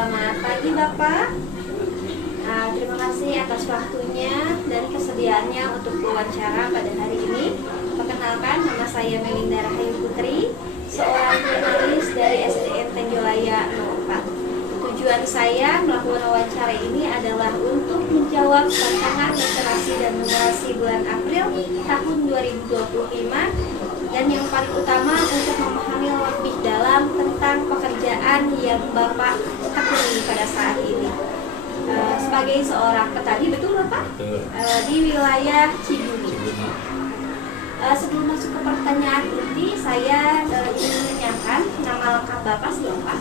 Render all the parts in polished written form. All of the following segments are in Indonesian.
Selamat pagi Bapak. Terima kasih atas waktunya dan kesediaannya untuk wawancara pada hari ini. Perkenalkan, nama saya Melinda Rahayu Putri, seorang jurnalis dari SDN Tenjolaya 04. Tujuan saya melakukan wawancara ini adalah untuk menjawab tantangan literasi dan numerasi bulan April tahun 2025, dan yang paling utama untuk memahami lebih dalam tentang pekerjaan yang Bapak tekuni pada saat ini. Sebagai seorang petani, betul Bapak? Betul. Di wilayah Cibumi. Sebelum masuk ke pertanyaan inti, saya ingin menanyakan nama lengkap Bapak siapa?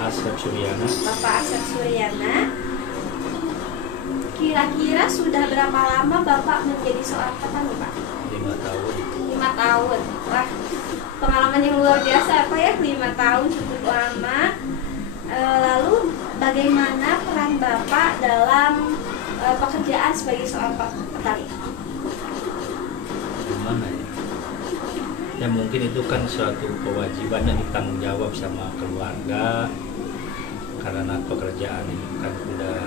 Asep Suryana. Bapak Asep Suryana. Kira-kira sudah berapa lama Bapak menjadi seorang petani, Pak? 5 tahun. 5 tahun. Wah, pengalaman yang luar biasa Pak ya, 5 tahun cukup lama. Lalu bagaimana peran Bapak dalam pekerjaan sebagai seorang petani? Gimana ya? Ya mungkin itu kan suatu kewajiban yang ditanggung jawab sama keluarga, karena pekerjaan ini kan udah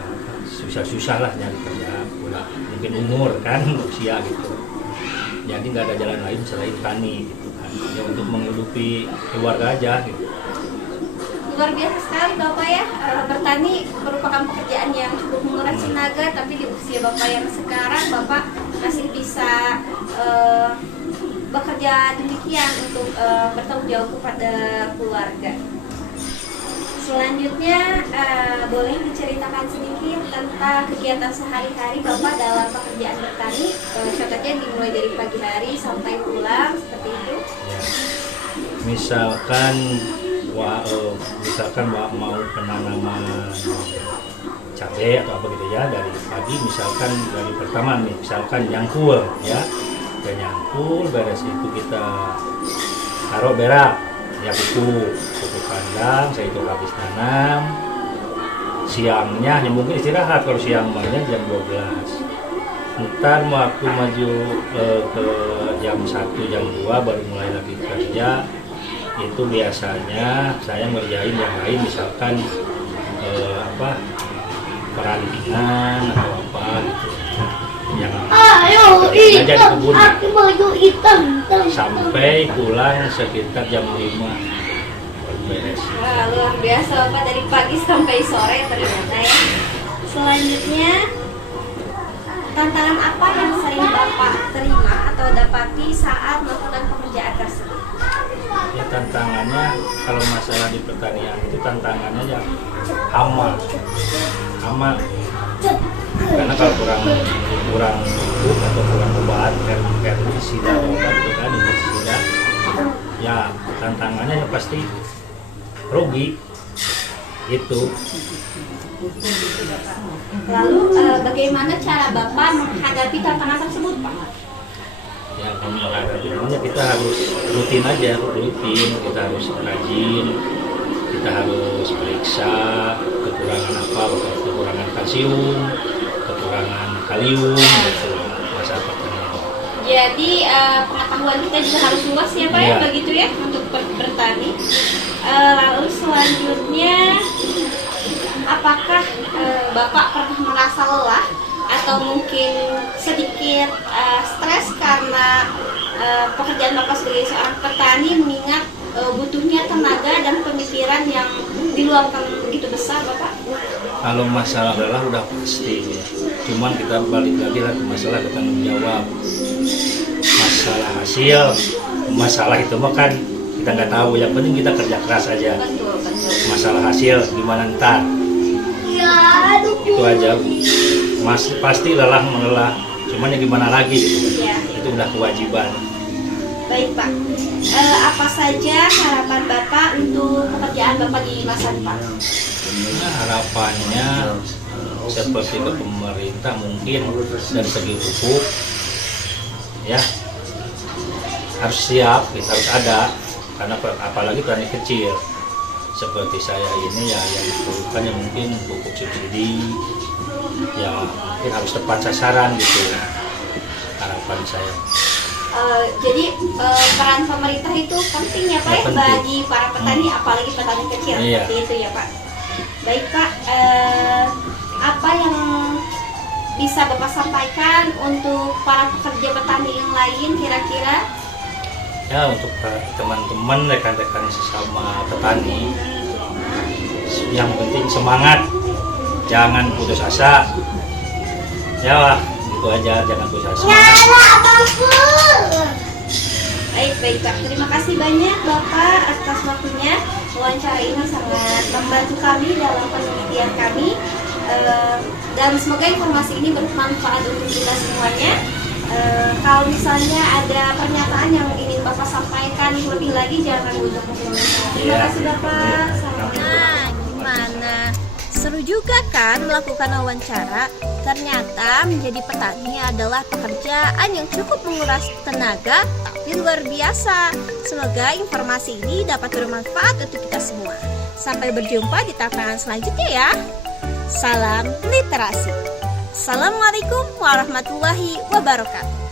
susah-susah lah nyari kerja, udah mungkin umur kan usia gitu. Jadi nggak ada jalan lain selain tani gitu kan. Ya untuk menghidupi keluarga aja gitu. Luar biasa sekali Bapak ya, bertani merupakan pekerjaan yang cukup menguras tenaga, tapi di usia Bapak yang sekarang Bapak masih bisa bekerja demikian untuk bertanggung jawab kepada keluarga. Selanjutnya boleh diceritakan sedikit tentang kegiatan sehari-hari Bapak dalam pekerjaan bertani, contohnya dimulai dari pagi hari sampai pulang seperti itu. Ya. Misalkan mau penanaman cabai atau apa gitu ya, dari pagi misalkan dari pertama nih misalkan nyangkul ya, udah nyangkul beres itu kita taruh berak ya, pupuk kandang, saya itu habis tanam. Siangnya ya mungkin istirahat, kalau siang mainnya jam 12. Ntar waktu maju ke jam 1 jam 2 baru mulai lagi kerja. Itu biasanya saya ngerjain yang lain, misalkan perantingan atau apa gitu yang aja di kebun sampai pulang sekitar jam 5 baru beres. Wah, luar biasa Bapak, dari pagi sampai sore ternyata ya. Selanjutnya, tantangan apa yang sering Bapak terima atau dapati saat melakukan pekerjaan tersebut? Ya tantangannya kalau masalah di pertanian itu tantangannya ya hama, karena kalau kurang pupuk atau kurang obat, herbisida obat itu kan pestisida, ya tantangannya ya pasti rugi itu. Lalu bagaimana cara Bapak menghadapi tantangan tersebut, Pak? Ya kalau menghadapinya kita harus rutin aja, kita harus rajin, kita harus periksa kekurangan apa, kekurangan kalsium, kekurangan kalium gitu masa pertanian. Jadi pengetahuan kita juga harus luas ya Pak ya, begitu ya untuk bertani. Lalu selanjutnya, apakah Bapak pernah merasa lelah atau mungkin sedikit stres karena pekerjaan Bapak sebagai seorang petani, mengingat butuhnya tenaga dan pemikiran yang diluangkan begitu besar Bapak? Kalau masalah lelah udah pasti ya. Cuman kita balik lagi lah ke masalah bertanggung jawab. Masalah hasil, masalah itu mah kan kita nggak tahu, yang penting kita kerja keras aja. Betul. Masalah hasil gimana ntar, itu aja Bu. Pasti lelah mengelah, cuman ya gimana lagi gitu. Ya. Itu udah kewajiban. Baik Pak, apa saja harapan Bapak untuk pekerjaan Bapak di masa depan? Nah, harapannya seperti ke pemerintah mungkin dari segi pupuk ya harus siap, harus ada, karena apalagi petani kecil seperti saya ini ya, yang diperlukan ya mungkin pupuk subsidi ya mungkin harus tepat sasaran gitu harapan saya. Jadi peran pemerintah itu penting ya Pak ya, penting bagi para petani, apalagi petani kecil, Iya. seperti itu ya Pak. Baik Pak, apa yang bisa Bapak sampaikan untuk para pekerja petani yang lain kira-kira? Ya, untuk teman-teman rekan-rekan sesama petani, yang penting semangat, jangan putus asa. Ya, gitu aja, jangan putus asa. Baik Pak, terima kasih banyak Bapak atas waktunya. Wawancara ini sangat membantu kami dalam penelitian kami, dan semoga informasi ini bermanfaat untuk kita semuanya. Kalau misalnya ada pernyataan yang ingin Bapak sampaikan lebih lagi, jangan lupa berkomentar. Terima kasih Bapak. Nah, gimana? Seru juga kan melakukan wawancara? Ternyata menjadi petani adalah pekerjaan yang cukup menguras tenaga tapi luar biasa. Semoga informasi ini dapat bermanfaat untuk kita semua. Sampai berjumpa di tantangan selanjutnya ya. Salam literasi. Assalamualaikum warahmatullahi wabarakatuh.